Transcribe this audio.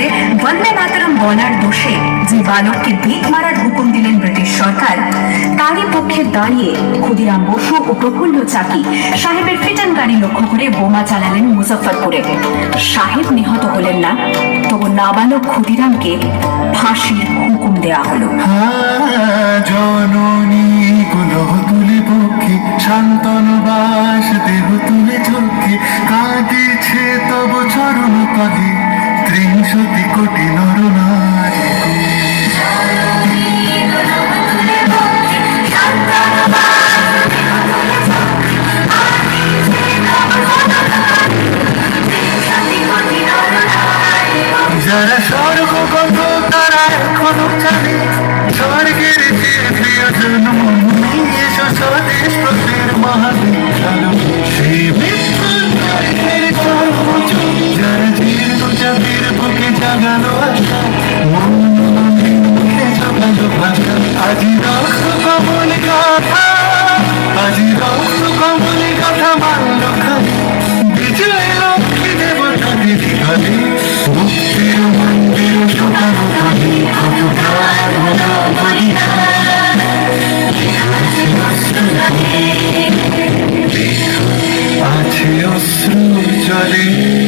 করে বন্দে মাতরম বলার দোষে যে বালককে বেত মারার হুকুম দিলেন ব্রিটিশ সরকার, তারই পক্ষে দাঁড়িয়ে ক্ষুদিরাম বসু ও প্রফুল্ল চাকি সাহেবের ফিটান গাড়ি লক্ষ্য করে বোমা চালালেন মুজফ্ফরপুরে। সাহেব নিহত হলেন না, তবু নাবালক ক্ষুদিরামকে ফাঁসির হুকুম দেয়া হলো। জননী কুলো তুলে পক্ষে শান্তনবাস দেহ তুলে চোখে কাঁদিছে তব চরণ পদে ৩০ কোটি নরনারী। যারা স্বর্গগত তারা এখনো জানে স্বর্গের যে প্রিয়জন এসো স্বদেশ প্রতির মহাবিদ্যালয় সেই মৃত্যুর কর্মচ যারা জীর্ণ জাতির বুকে জাগালো আশা জগালো ভাষা। আজি রক্ত কমল কথা, আজি রক্ত কমল কথা মানল খালি বিজয় লক্ষ্মী দেবতা দিদি খালি মুক্তির মন্দির শোকানো খালি আছে অশ্রু জলে।